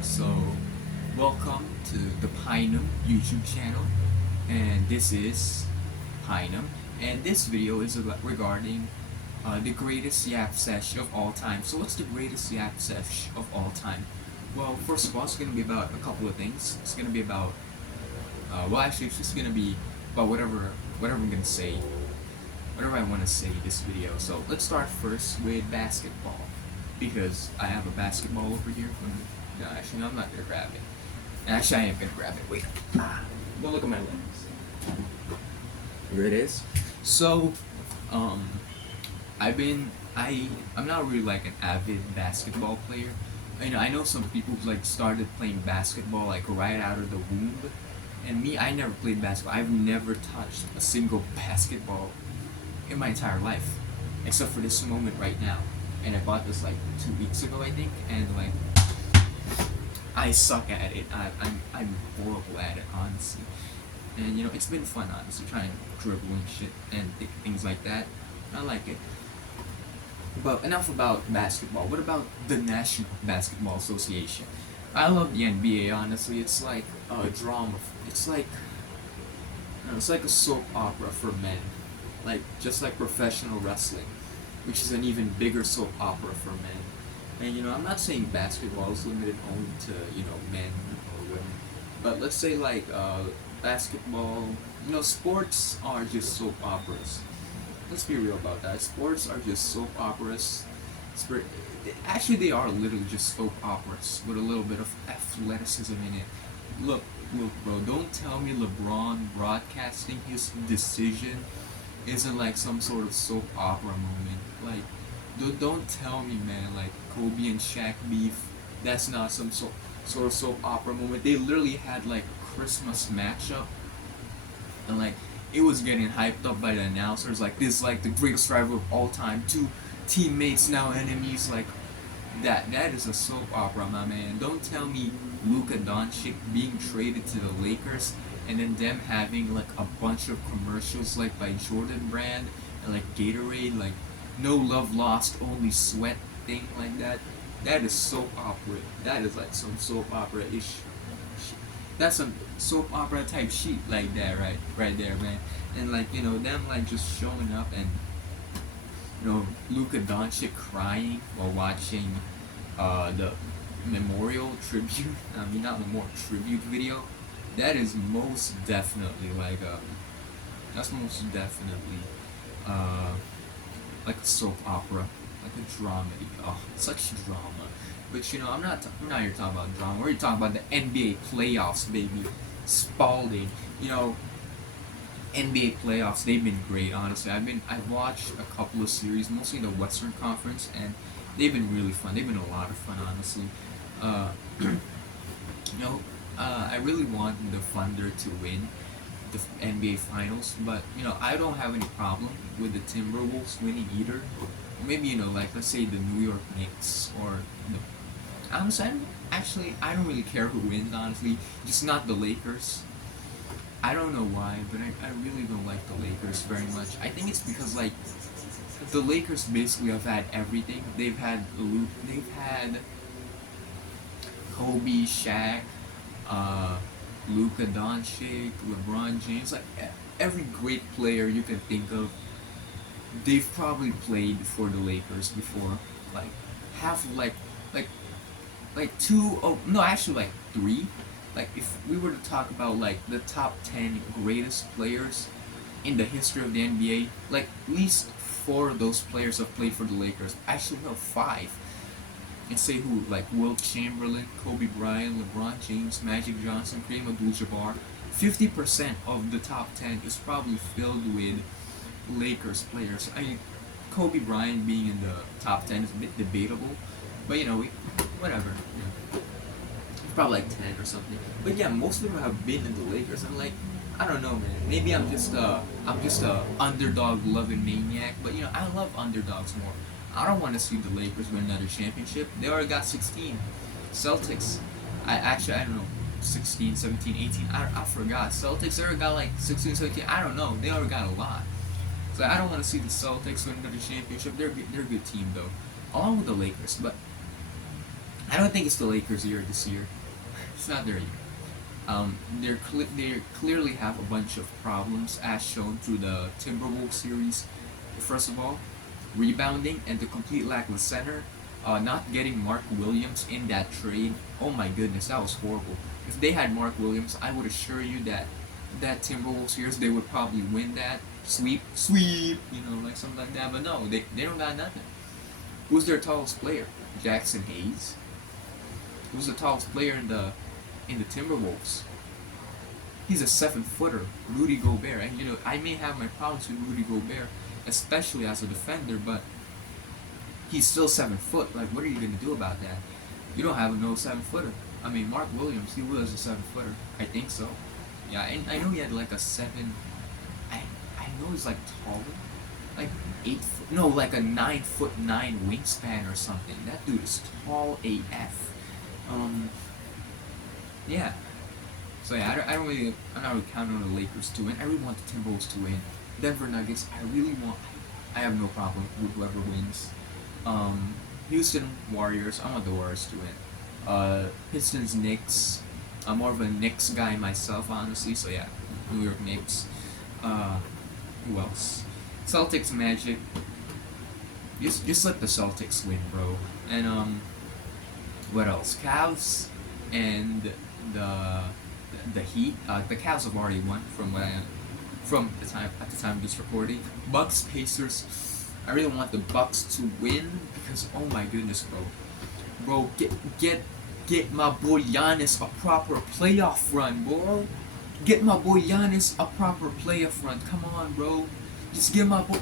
So welcome to the Pinoom YouTube channel, and this is Pinoom, and this video is regarding the greatest Yap Sesh of all time. So what's the greatest Yap Sesh of all time? Well, first of all, it's gonna be about a couple of things. It's gonna be about, actually, it's just gonna be about whatever I'm gonna say, whatever I want to say this video. So let's start first with basketball, because I have a basketball over here. No, actually, no, I'm not gonna grab it. Actually, I am gonna grab it. Wait. Don't look at my legs. Here it is. So, um, I'm not really like an avid basketball player. I know some people who like started playing basketball like right out of the womb, and me, I never played basketball. I've never touched a single basketball in my entire life, except for this moment right now. And I bought this like 2 weeks ago, I think, and like I suck at it. I'm horrible at it, honestly. And it's been fun, honestly, trying to dribble and shit and things like that. I like it. But enough about basketball. What about the National Basketball Association? I love the NBA. Honestly, it's like a drama. It's like it's like a soap opera for men, like just like professional wrestling, which is an even bigger soap opera for men. And I'm not saying basketball is limited only to men or women, but let's say like basketball. Sports are just soap operas. Let's be real about that. Sports are just soap operas. Actually, they are literally just soap operas with a little bit of athleticism in it. Look, bro. Don't tell me LeBron broadcasting his decision isn't like some sort of soap opera moment. Like, don't tell me, man. Like Kobe and Shaq beef. That's not some sort of soap opera moment. They literally had like a Christmas matchup, and like it was getting hyped up by the announcers. Like this, like the greatest rival of all time. Two teammates now enemies. Like that is a soap opera, my man. Don't tell me Luka Doncic being traded to the Lakers and then them having like a bunch of commercials like by Jordan Brand and like Gatorade, like no love lost, only sweat thing like that. That is soap opera. That is like some soap opera ish. That's some soap opera type shit like that, right there, man. And like them like just showing up and Luka Doncic crying while watching the memorial tribute. I mean, not memorial tribute video. That is most definitely like that's most definitely uh, like a soap opera, like a dramedy. Oh, such drama. But I'm not here talking about drama. We're here talking about the NBA playoffs, baby. Spalding. NBA playoffs, they've been great, honestly. I've watched a couple of series, mostly in the Western Conference, and they've been really fun. They've been a lot of fun, honestly. Uh, I really want the Thunder to win the NBA Finals, but I don't have any problem with the Timberwolves winning either. Maybe like let's say the New York Knicks or the. I don't really care who wins, honestly. Just not the Lakers. I don't know why, but I really don't like the Lakers very much. I think it's because like the Lakers basically have had everything. They've had Kobe, Shaq, Luka Doncic, LeBron James, like every great player you can think of. They've probably played for the Lakers before. Like half like two, oh no, actually like three. Like if we were to talk about like the top 10 greatest players in the history of the NBA, like at least four of those players have played for the Lakers. Actually, no, five. And say who? Like Wilt Chamberlain, Kobe Bryant, LeBron James, Magic Johnson, Kareem Abdul-Jabbar. 50% of the top 10 is probably filled with Lakers players. I mean, Kobe Bryant being in the top 10 is a bit debatable, but whatever. Probably like 10 or something. But yeah, most of them have been in the Lakers. I'm like, I don't know, man. Maybe I'm just a underdog loving maniac. But I love underdogs more. I don't want to see the Lakers win another championship. They already got 16. Celtics, I don't know, 16, 17, 18. I forgot. Celtics already got like 16, 17. I don't know. They already got a lot. So I don't want to see the Celtics win another championship. They're a good team though, along with the Lakers. But I don't think it's the Lakers' year this year. It's not their year. They clearly have a bunch of problems as shown through the Timberwolves series. First of all, rebounding and the complete lack of a center. Not getting Mark Williams in that trade. Oh my goodness, that was horrible. If they had Mark Williams, I would assure you that that Timberwolves series they would probably win that sweep, like something like that. But no, they don't got nothing. Who's their tallest player? Jackson Hayes. Who's the tallest player in the Timberwolves? He's a 7-footer, Rudy Gobert. And I may have my problems with Rudy Gobert, especially as a defender, but he's still 7 foot. Like, what are you gonna do about that? You don't have no 7-footer. I mean, Mark Williams, he was a 7-footer. I think so. Yeah, and I know he had like a 7. I know he's like taller, like 8 foot. No, like a 9'9" wingspan or something. That dude is tall AF. Yeah. So yeah, I'm not really counting on the Lakers to win. I really want the Timberwolves to win. Denver Nuggets, I have no problem with whoever wins. Houston Warriors, I want the Warriors to win. Pistons Knicks, I'm more of a Knicks guy myself, honestly. So yeah, New York Knicks. Who else? Celtics Magic. Just let the Celtics win, bro. And what else? Cavs and the Heat. The Cavs have already won from the time of this recording. Bucks Pacers. I really want the Bucks to win because oh my goodness, bro, get my boy Giannis a proper playoff run, bro. Get my boy Giannis a proper playoff run. Come on, bro. Just give my boy.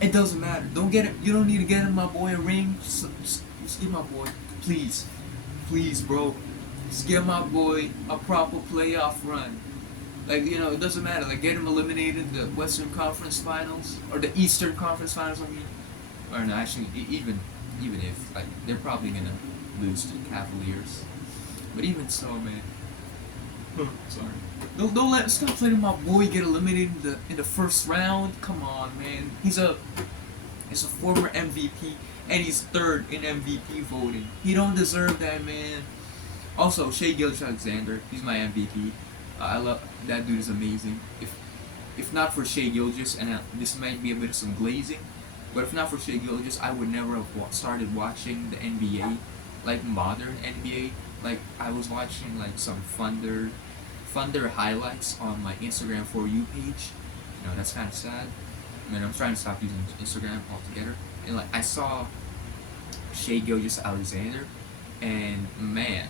It doesn't matter. Don't get it. You don't need to get him, my boy, a ring. Just give my boy, please, bro. Just give my boy a proper playoff run. Like, it doesn't matter. Like, get him eliminated in the Western Conference Finals or the Eastern Conference Finals. I mean, or no, actually, even if like they're probably gonna lose to the Cavaliers, but even so, man. Sorry. Don't stop letting my boy get eliminated in the first round. Come on, man. He's a former MVP and he's third in MVP voting. He don't deserve that, man. Also, Shai-Gilgeous, he's my MVP. I love that dude is amazing. If not for Shai-Gilgeous, and this might be a bit of some glazing, but if not for Shai-Gilgeous, I would never have started watching the NBA, like modern NBA. Like I was watching like some Thunder highlights on my Instagram For You page. That's kind of sad. I mean, I'm trying to stop using Instagram altogether. And like I saw Shai-Gilgeous, and man,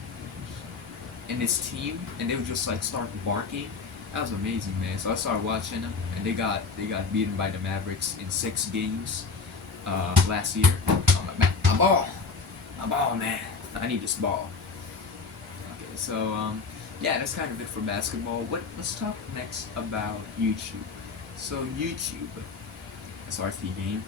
and his team, and they would just like start barking. That was amazing, man. So I started watching them, and they got beaten by the Mavericks in 6 games last year. Oh my ball, man. I need this ball. Okay, so yeah, that's kind of it for basketball. Let's talk next about YouTube. So YouTube, that's RT Game.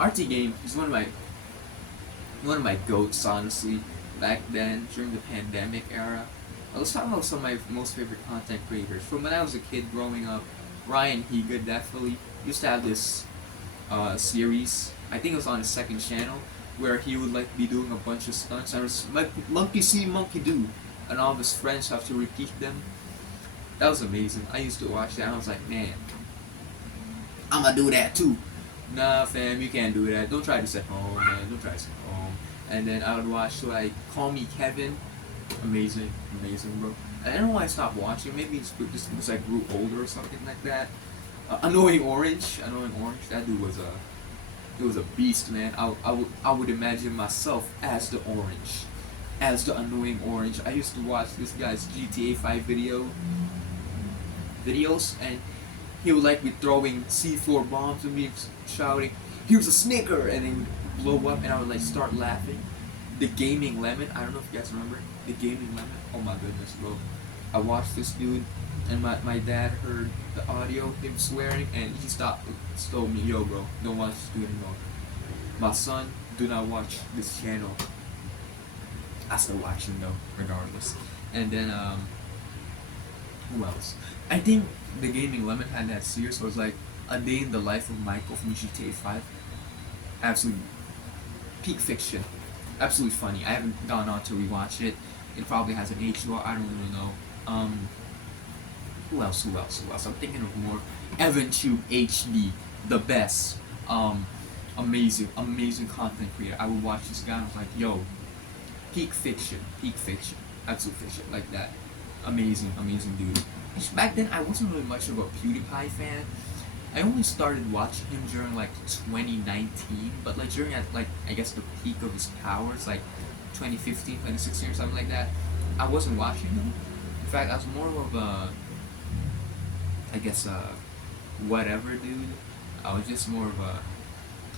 RT Game is one of my goats, honestly. Back then, during the pandemic era, let's talk about some of my most favorite content creators. From when I was a kid growing up, Ryan Higa definitely used to have this series. I think it was on his second channel where he would like be doing a bunch of stunts. And it was monkey see, monkey do, and all of his friends have to repeat them. That was amazing. I used to watch that. And I was like, man, I'm gonna do that too. Nah, fam, you can't do that. Don't try this at home, man. Don't try this at home. And then I would watch like Call Me Kevin. Amazing, bro. I don't know why I stopped watching. Maybe it's just because I grew older or something like that. Annoying Orange. That dude was a beast, man. I would imagine myself as the Orange, as the annoying Orange. I used to watch this guy's GTA 5 videos, and he would like be throwing C4 bombs and me shouting, "Here's a Snicker!" and he would blow up, and I would like start laughing. The Gaming Lemon. I don't know if you guys remember the Gaming Lemon. Oh my goodness, bro. I watched this dude, and my dad heard the audio, him swearing, and he told me, "Yo, bro, don't watch this dude anymore. My son, do not watch this channel." I still watch him though, regardless. And then who else? I think the Gaming Lemon had that series, so it was like a day in the life of Michael from GTA 5. Absolute peak fiction. absolutely funny. I haven't gone on to rewatch it. It probably hasn't aged well. I don't really know. Who else? Who else? Who else? I'm thinking of more. EvanTube HD, the best. Um, amazing content creator. I would watch this guy and I was like, yo, peak fiction, absolute fiction, like that. Amazing dude. Back then, I wasn't really much of a PewDiePie fan. I only started watching him during like 2019, but like during at like I guess the peak of his powers, like 2015, 2016 or something like that. I wasn't watching him. In fact, I was more of a, I guess whatever dude. I was just more of a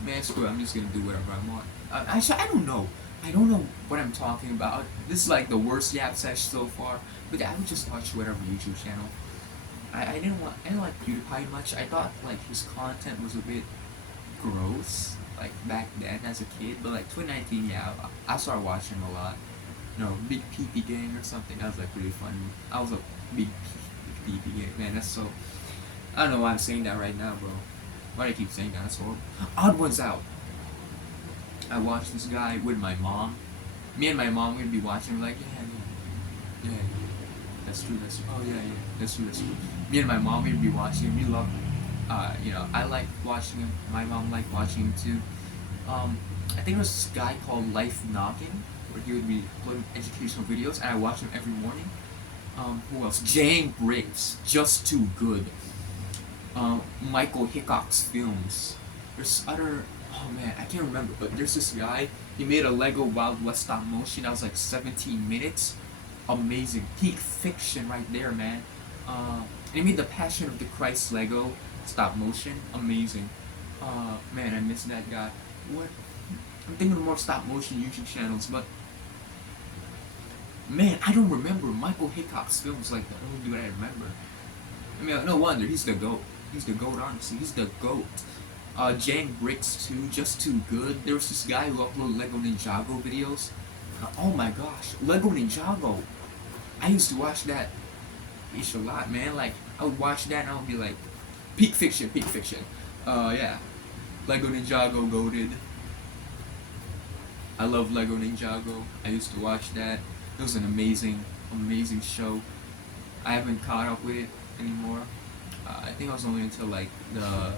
man. Screw it, I'm just gonna do whatever I want. Actually, I don't know. I don't know what I'm talking about. This is like the worst Yap Sesh so far. But I would just watch whatever YouTube channel. I didn't like PewDiePie much. I thought like his content was a bit gross, like back then as a kid. But like 2019, yeah, I started watching a lot. You know, Big PP Gang or something. That was like really funny. I was a big PP Gang man. That's so. I don't know why I'm saying that right now, bro. Why do I keep saying that? That's horrible. Odd Ones Out. I watched this guy with my mom. Me and my mom would be watching, like, yeah, that's true, oh yeah, that's true. Me and my mom would be watching him. We love, I like watching him. My mom liked watching him too. I think there was this guy called Life Noggin, where he would be uploading educational videos, and I watch him every morning. Who else? Jang Briggs, Just Too Good. Michael Hickok's films. There's other. Oh man, I can't remember, but there's this guy. He made a Lego Wild West stop motion. That was like 17 minutes. Amazing, peak fiction right there, man. And he made the Passion of the Christ Lego stop motion. Amazing. Man, I miss that guy. What? I'm thinking of more stop motion YouTube channels, but man, I don't remember Michael Hickok's films like the only dude I remember. I mean, no wonder he's the goat. He's the goat, honestly. He's the goat. Jang Bricks too, Just Too Good. There was this guy who uploaded Lego Ninjago videos. Oh my gosh, Lego Ninjago. I used to watch that ish a lot, man. Like, I would watch that and I would be like, peak fiction. Yeah. Lego Ninjago goated. I love Lego Ninjago. I used to watch that. It was an amazing show. I haven't caught up with it anymore. I think I was only until like the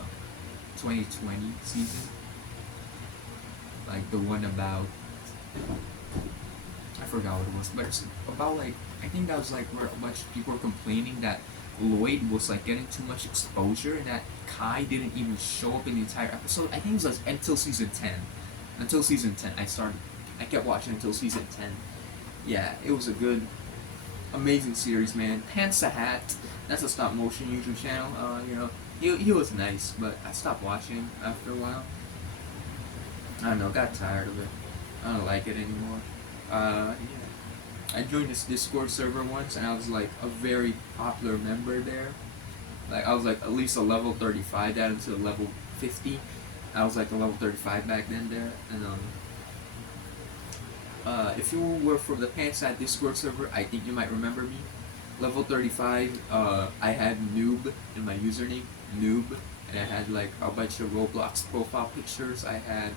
2020 season. Like the one about, I forgot what it was, but it's about like, I think that was like where a bunch of people were complaining that Lloyd was like getting too much exposure and that Kai didn't even show up in the entire episode. I think it was like until season 10. Until season 10, I kept watching until season 10. Yeah, it was a good, amazing series, man. Pantsahat, that's a stop motion YouTube channel. He was nice, but I stopped watching after a while. I don't know, got tired of it. I don't like it anymore. Yeah. I joined this Discord server once, and I was like a very popular member there. Like I was like at least a level 35 down to level 50. I was like a level 35 back then there, and if you were from the Pantsahat Discord server, I think you might remember me. Level 35, I had Noob in my username, Noob, and I had like a bunch of Roblox profile pictures. I had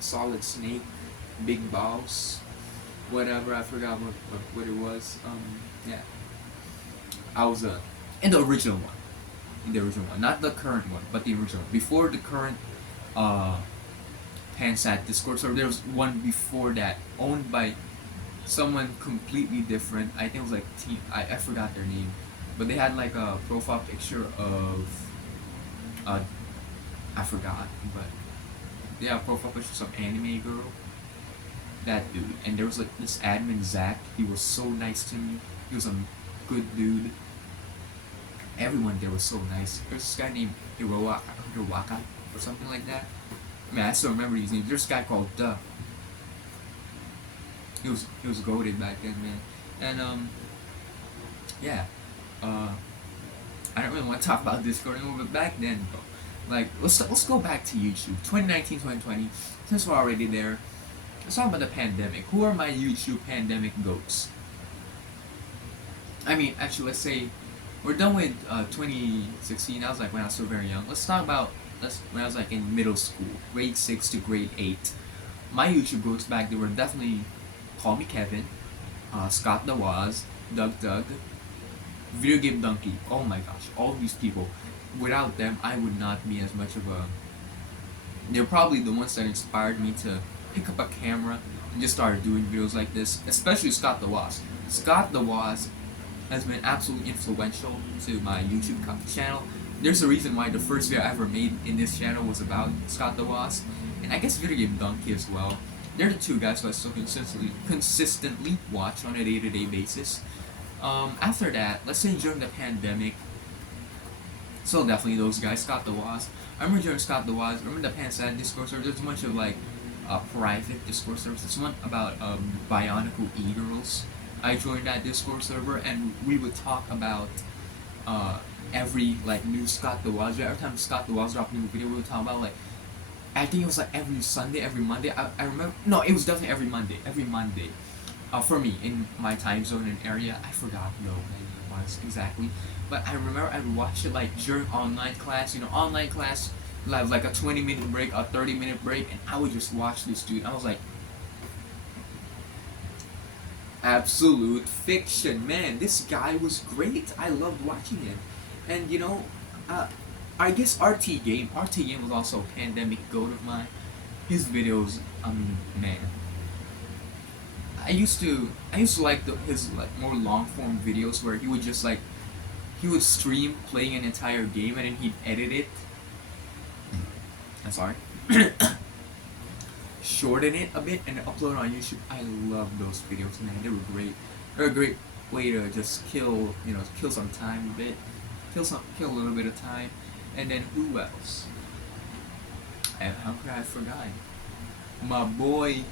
Solid Snake, Big Boss, whatever, I forgot what it was. Yeah. I was in the original one. In the original one. Not the current one, but the original one. Before the current Pantsahat Discord server, there was one before that, owned by someone completely different. I think it was like Team. I forgot their name, but they had like a profile picture of I forgot, but they had a profile picture of some anime girl. That dude, and there was like this admin Zach. He was so nice to me. He was a good dude. Everyone there was so nice. There's this guy named Hiroaka or something like that. Man, I still remember his name. There's this guy called Duh. He was goated back then, man. And yeah. I don't really want to talk about Discord anymore, but back then, bro. Like, let's go back to YouTube. 2019, 2020. Since we're already there, let's talk about the pandemic. Who are my YouTube pandemic goats? I mean, actually, let's say we're done with 2016. That was like when I was still very young. Let's talk about when I was like in middle school, grade 6 to grade 8. my YouTube goes back. They were definitely Call Me Kevin, Scott the Waz, Doug, Video Game Donkey. Oh my gosh, all these people. Without them, I would not be as much of a. They're probably the ones that inspired me to pick up a camera and just start doing videos like this. Especially Scott the Waz. Scott the Waz has been absolutely influential to my YouTube channel. There's a reason why the first video I ever made in this channel was about Scott the Wasp, and I guess Video Game Donkey as well. They're the two guys who I still consistently watch on a day-to-day basis. After that, let's say during the pandemic, still definitely those guys, Scott the Wasp. I remember during Scott the Wasp, remember the Pantsahat Discord server? There's a bunch of like private Discord servers. There's one about Bionicle E-Girls. I joined that Discord server and we would talk about every like new Scott the Wasp. Every time Scott the Wasp dropped a new video, we would talk about like I think it was like every Sunday, every Monday. I remember no, it was definitely every Monday. Every Monday. For me in my time zone and area, I forgot though when it was exactly. But I remember I would watch it like during online class. You know, online class like a 20-minute break, a 30-minute break, and I would just watch this dude. I was like, absolute fiction, man. This guy was great. I loved watching him, and you know, I guess RT Game was also a pandemic goat of mine. His videos, man. I used to like his like more long form videos where he would stream playing an entire game and then he'd edit it. I'm sorry. Shorten it a bit and upload on YouTube. I love those videos, man. They were great. They're a great way to just kill some time a bit, kill a little bit of time. And then who else? And how could I have forgotten? My boy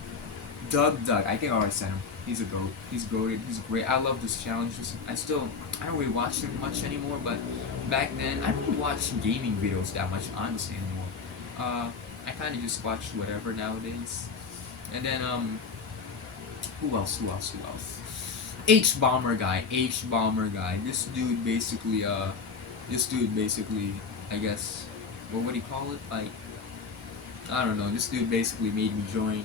Doug. I think I already said him. He's a goat. He's goated. He's great. I love this challenge. I don't really watch him much anymore, but back then I don't watch gaming videos that much honestly anymore. I kind of just watch whatever nowadays. And then who else? H Bomber guy. This dude basically I guess what would he call it? Like I don't know. This dude basically made me join.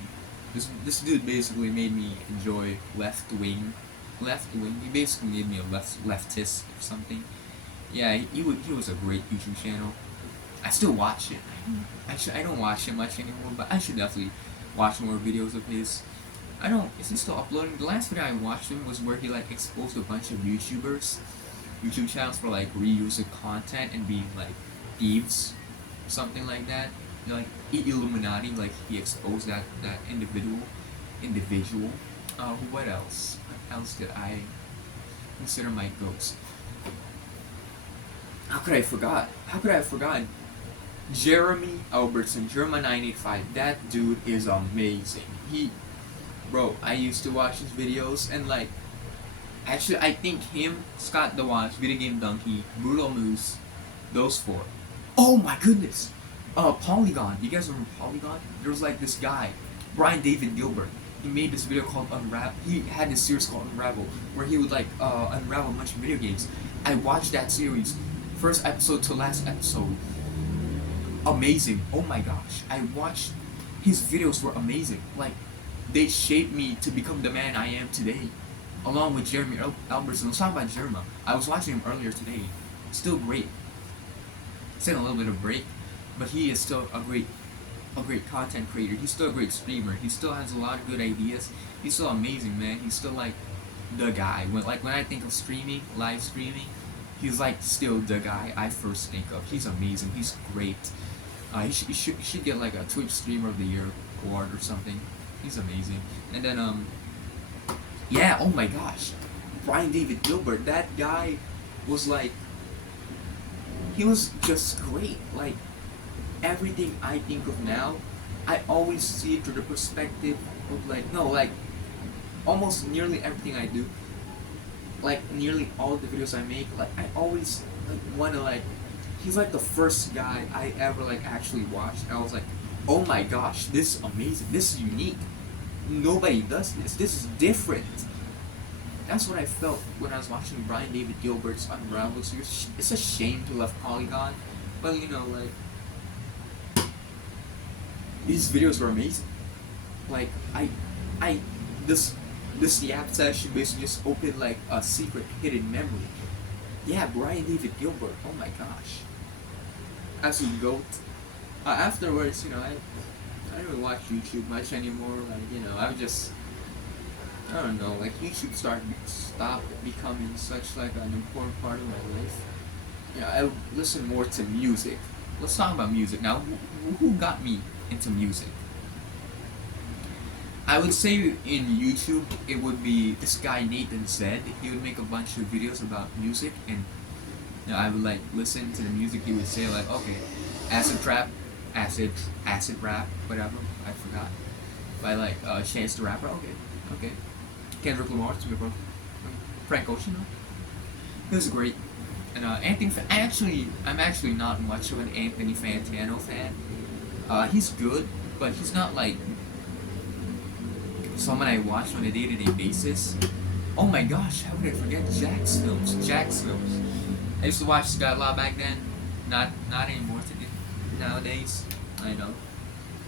This dude basically made me enjoy left wing. He basically made me a leftist or something. Yeah, he was a great YouTube channel. I still watch it. I don't watch it much anymore, but I should definitely watch more videos of his. Is he still uploading? The last video I watched him was where he like exposed a bunch of YouTube channels for like reusing content and being like thieves, something like that. You know, like Illuminati, like he exposed that individual. What else? What else did I consider my goats? How could I have forgotten? Jeremy Albertson, Jerma985. That dude is amazing. I used to watch his videos and like, actually I think him, Scott the Watch, Video Game Donkey, Brutal Moose, those four. Oh my goodness! Polygon. You guys remember Polygon? There was like this guy, Brian David Gilbert. He made this video called Unravel. He had this series called Unravel, where he would like unravel a bunch of video games. I watched that series, first episode to last episode. Amazing. Oh my gosh. I watched his videos were amazing. Like they shaped me to become the man I am today. Along with Jeremy Albertson. Let's talk about Jerma. I was watching him earlier today. Still great. It's taking a little bit of break, but he is still a great content creator. He's still a great streamer. He still has a lot of good ideas. He's still amazing, man. He's still like the guy. When I think of live streaming, he's like still the guy I first think of. He's amazing. He's great. He should get like a Twitch Streamer of the Year award or something. He's amazing. And then yeah, oh my gosh, Brian David Gilbert. That guy was like, he was just great. Like everything I think of now, I always see it through the perspective of like almost nearly everything I do, like nearly all the videos I make, like I always like wanna like, he's like the first guy I ever like actually watched. I was like, oh my gosh, this is amazing, this is unique, nobody does this, this is different. That's what I felt when I was watching Brian David Gilbert's Unravel series. It's a shame to left Polygon, but you know, like, these videos were amazing. Like I this this Yap Sesh basically just opened like a secret hidden memory. Yeah, Brian David Gilbert. Oh my gosh, as a goat. Afterwards, I don't really watch YouTube much anymore. Like I just I don't know. Like YouTube stopped becoming such like an important part of my life. I listen more to music. Let's talk about music now. Who got me into music? I would say in YouTube it would be this guy Nathan Zed. He would make a bunch of videos about music, and I would like listen to the music he would say, like, okay, acid trap, acid rap, whatever, I forgot. By like Chance the Rapper, okay. Kendrick Lamar, to be broken. Frank Ocean, no? He was great. And I'm actually not much of an Anthony Fantano fan. He's good, but he's not like someone I watch on a day-to-day basis. Oh my gosh, how could I forget Jack's films? Jack's films. I used to watch this guy a lot back then. Not anymore today. Nowadays, I know.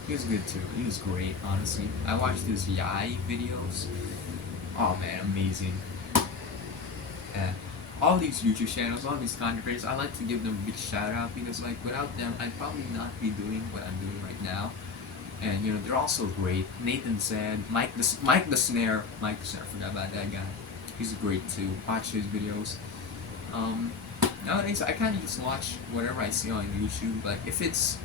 He was good too. He was great, honestly. I watched his Yai videos. Oh man, amazing. All these YouTube channels, all these content creators, I like to give them a big shout out because like without them, I'd probably not be doing what I'm doing right now. And they're also great. Nathan said, Mike the Snare, forgot about that guy. He's great too. Watch his videos. Nowadays I kind of just watch whatever I see on YouTube. Like if it's,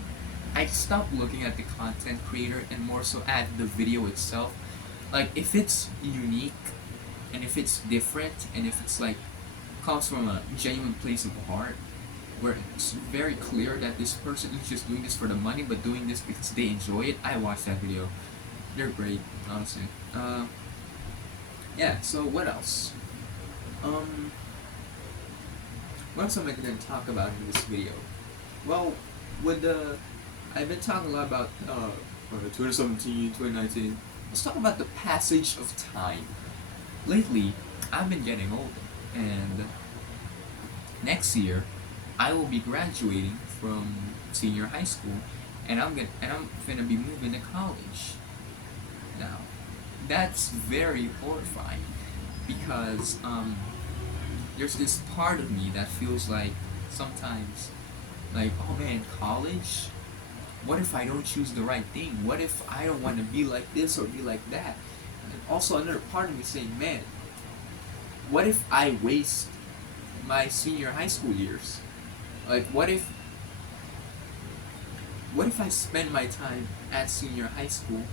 I stop looking at the content creator and more so at the video itself. Like if it's unique, and if it's different, and if it's like comes from a genuine place of heart, where it's very clear that this person is just doing this for the money, but doing this because they enjoy it, I watch that video. They're great, honestly. Yeah. So what else? What else am I going to talk about in this video? Well, I've been talking a lot about 2017, 2019. Let's talk about the passage of time. Lately, I've been getting older, and next year, I will be graduating from senior high school, and I'm gonna be moving to college. Now, that's very horrifying because there's this part of me that feels like sometimes, like, oh man, college. What if I don't choose the right thing? What if I don't want to be like this or be like that? And also another part of me saying, man, what if I waste my senior high school years? Like, what if I spend my time at senior high school?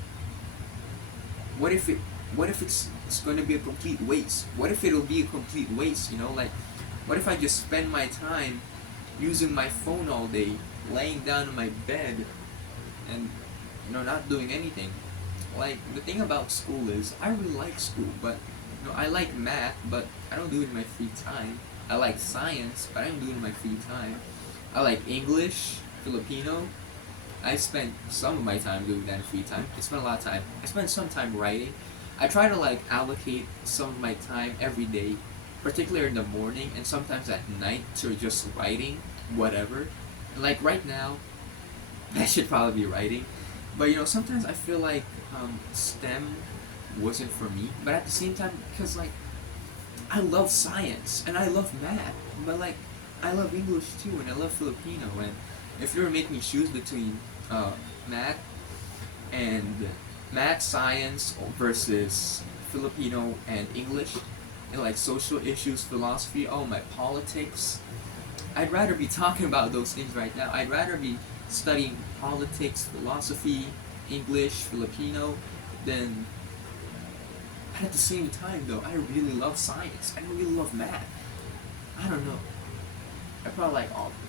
What if it's going to be a complete waste? What if it'll be a complete waste? Like, what if I just spend my time using my phone all day, laying down in my bed, and not doing anything? Like, the thing about school is I really like school, but I like math, but I don't do it in my free time. I like science, but I don't do it in my free time. I like English, Filipino. I spend some of my time doing that in free time. I spend some time writing. I try to like allocate some of my time every day, particularly in the morning and sometimes at night, to just writing whatever. And like right now, I should probably be writing, but sometimes I feel like STEM wasn't for me. But at the same time, because like I love science and I love math, but like I love English too and I love Filipino. And if you were to make me choose between math and science versus Filipino and English, and like social issues, philosophy, oh my politics, I'd rather be talking about those things right now. I'd rather be studying politics, philosophy, English, Filipino, than. At the same time though, I really love science. I really love math. I don't know. I probably like all of them.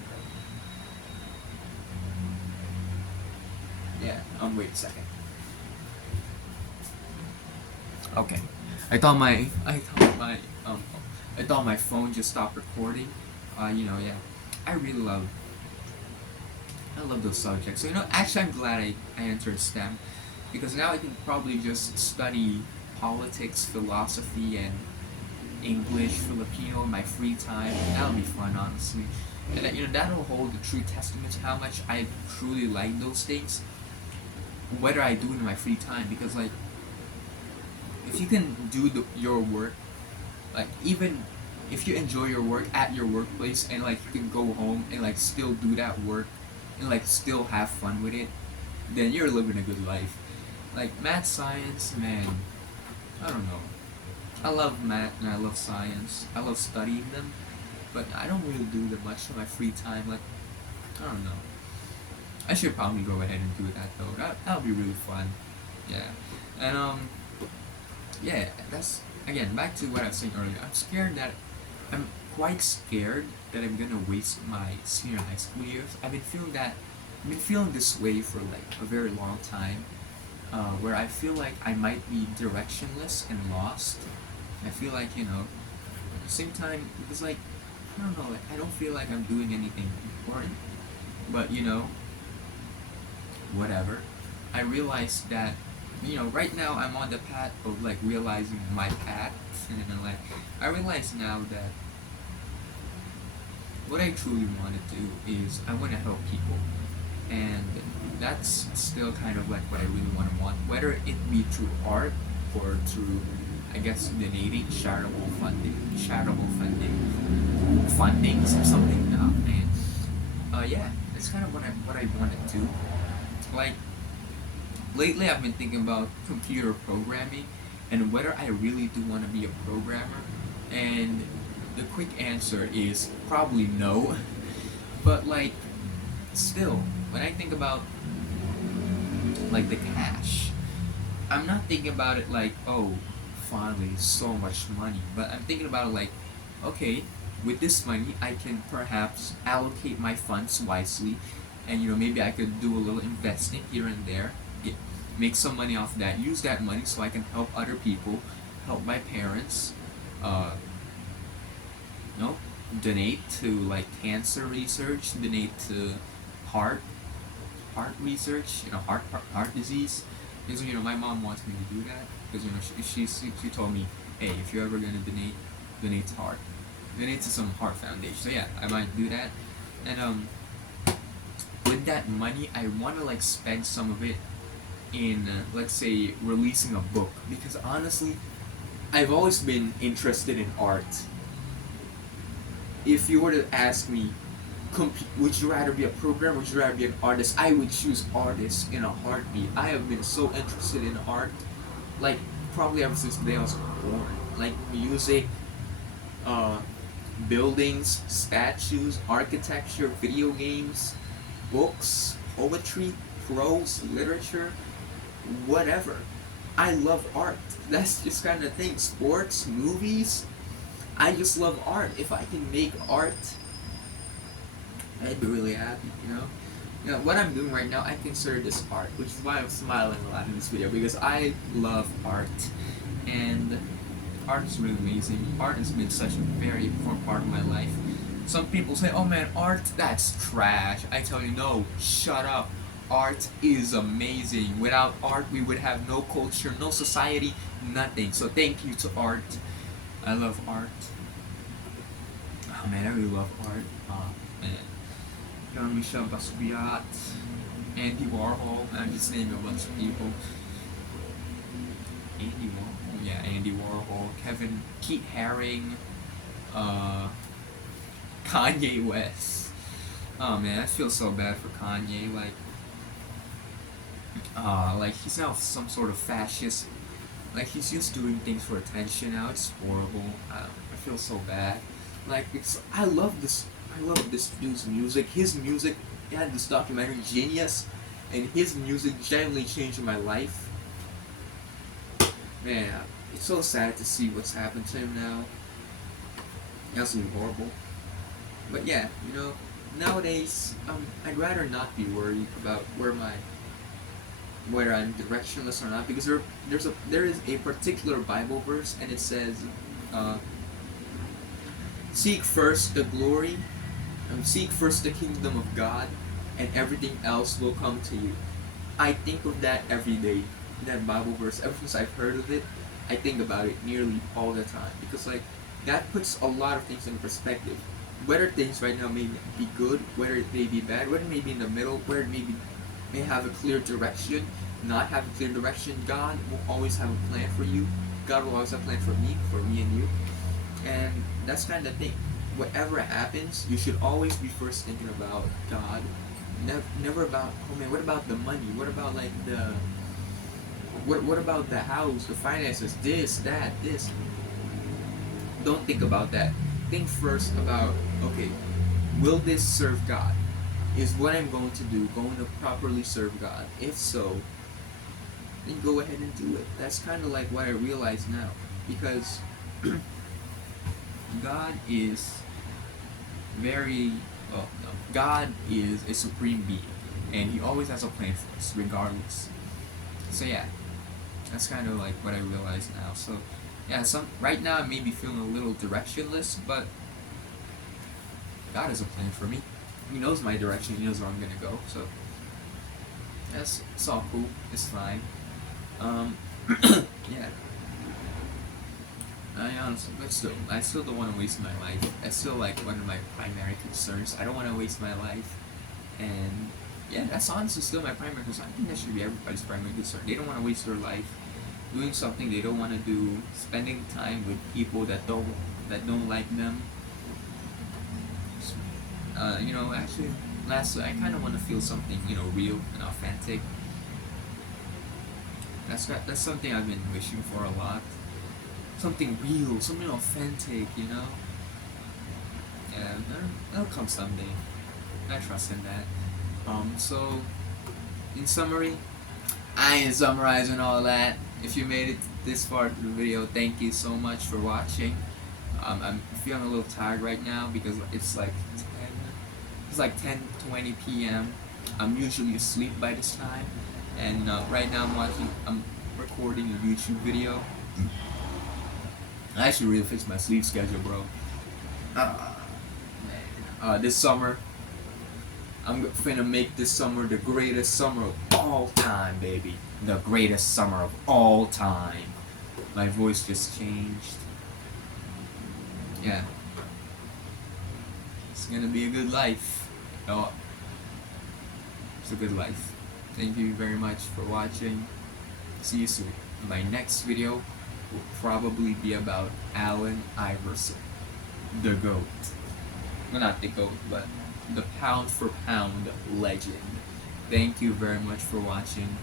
Yeah, wait a second. Okay. I thought my phone just stopped recording. Yeah. I love those subjects. So actually I'm glad I entered STEM, because now I can probably just study politics, philosophy, and English, Filipino in my free time. That'll be fun, honestly. And that'll hold the true testament to how much I truly like those things. what do I do in my free time? Because like, if you can do your work, like even if you enjoy your work at your workplace, and like you can go home and like still do that work and like still have fun with it, then you're living a good life. Like math, science, man, I don't know. I love math and I love science. I love studying them, but I don't really do them much in my free time. Like, I don't know. I should probably go ahead and do that though. That'll be really fun. Yeah, and yeah, that's again back to what I was saying earlier. I'm quite scared that I'm gonna waste my senior high school years. I've been feeling this way for like a very long time, where I feel like I might be directionless and lost. I feel like at the same time because like I don't know, like I don't feel like I'm doing anything important, but whatever. I realized that right now I'm on the path of like realizing my path, and like I realize now that what I truly want to do is I want to help people, and that's still kind of like what I really want, whether it be through art or through, I guess, donating charitable fundings or something. And yeah, it's kind of what I want to do. Like lately, I've been thinking about computer programming and whether I really do want to be a programmer. And the quick answer is probably no. But like, still, when I think about like the cash, I'm not thinking about it like, oh, finally, so much money. But I'm thinking about it like, okay, with this money, I can perhaps allocate my funds wisely, and maybe I could do a little investing here and there, make some money off that, use that money so I can help other people, help my parents, uh, donate to like cancer research, donate to heart research, heart disease. Because my mom wants me to do that. Because she told me, hey, if you're ever gonna donate to heart, donate to some heart foundation. So yeah, I might do that. And with that money, I want to like spend some of it in let's say releasing a book, because honestly, I've always been interested in art. If you were to ask me, would you rather be a programmer, would you rather be an artist, I would choose artist in a heartbeat. I have been so interested in art, like probably ever since the day I was born. Like music, uh, buildings, statues, architecture, video games, books, poetry, prose, literature, whatever. I love art. That's just kind of thing. Sports, movies. I just love art. If I can make art, I'd be really happy, what I'm doing right now, I consider this art, which is why I'm smiling a lot in this video, because I love art. And art is really amazing. Art has been such a very important part of my life. Some people say, oh man, art, that's trash. I tell you, no, shut up. Art is amazing. Without art, we would have no culture, no society, nothing. So thank you to art. I love art. Oh man, I really love art. Oh man. Jean-Michel Basquiat, Andy Warhol, I'm just naming a bunch of people. Andy Warhol, yeah, Andy Warhol, Keith Haring, Kanye West. Oh man, I feel so bad for Kanye. Like he's now some sort of fascist. Like he's just doing things for attention now. It's horrible. I feel so bad. Like I love this dude's music. His music, he had this documentary Genius, and his music genuinely changed my life. Man, it's so sad to see what's happened to him now. That's horrible. But yeah, nowadays, I'd rather not be worried about whether I'm directionless or not, because there is a particular Bible verse, and it says, seek first the glory, seek first the kingdom of God, and everything else will come to you. I think of that every day. That Bible verse, ever since I've heard of it, I think about it nearly all the time, because like that puts a lot of things in perspective. Whether things right now may be good, whether it may be bad, whether it may be in the middle, whether it may have a clear direction, not have a clear direction, God will always have a plan for you. God will always have a plan for me and you. And that's kind of the thing. Whatever happens, you should always be first thinking about God. Never about, oh man, what about the money? What about like what about the house, the finances, this, that, this? Don't think about that. Think first about, okay, will this serve God? Is what I'm going to do going to properly serve God? If so, then go ahead and do it. That's kind of like what I realize now. Because God is very, well, no, God is a supreme being. And He always has a plan for us, regardless. So yeah, that's kind of like what I realize now. So yeah, right now I may be feeling a little directionless, but God has a plan for me. He knows my direction. He knows where I'm gonna go. So that's it's all cool. It's fine. Yeah. I honestly, but still, I still don't want to waste my life. That's still like one of my primary concerns. I don't want to waste my life, and yeah, that's honestly still my primary concern. I think that should be everybody's primary concern. They don't want to waste their life doing something they don't want to do, spending time with people that don't like them. Actually, lastly, I kind of want to feel something, real and authentic. That's something I've been wishing for a lot. Something real, something authentic. And that'll come someday. I trust in that. So, in summary, I ain't summarizing all that. If you made it this far through the video, thank you so much for watching. I'm feeling a little tired right now because it's like 10:20 p.m. I'm usually asleep by this time, and right now I'm recording a YouTube video. I actually really fixed my sleep schedule, bro. This summer, I'm finna make this summer the greatest summer of all time, baby. The greatest summer of all time. My voice just changed. Yeah. It's gonna be a good life. Oh, it's a good life. Thank you very much for watching. See you soon. My next video will probably be about Allen Iverson, the GOAT. Well, not the GOAT, but the pound for pound legend. Thank you very much for watching.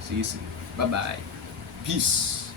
See you soon. Bye bye. Peace.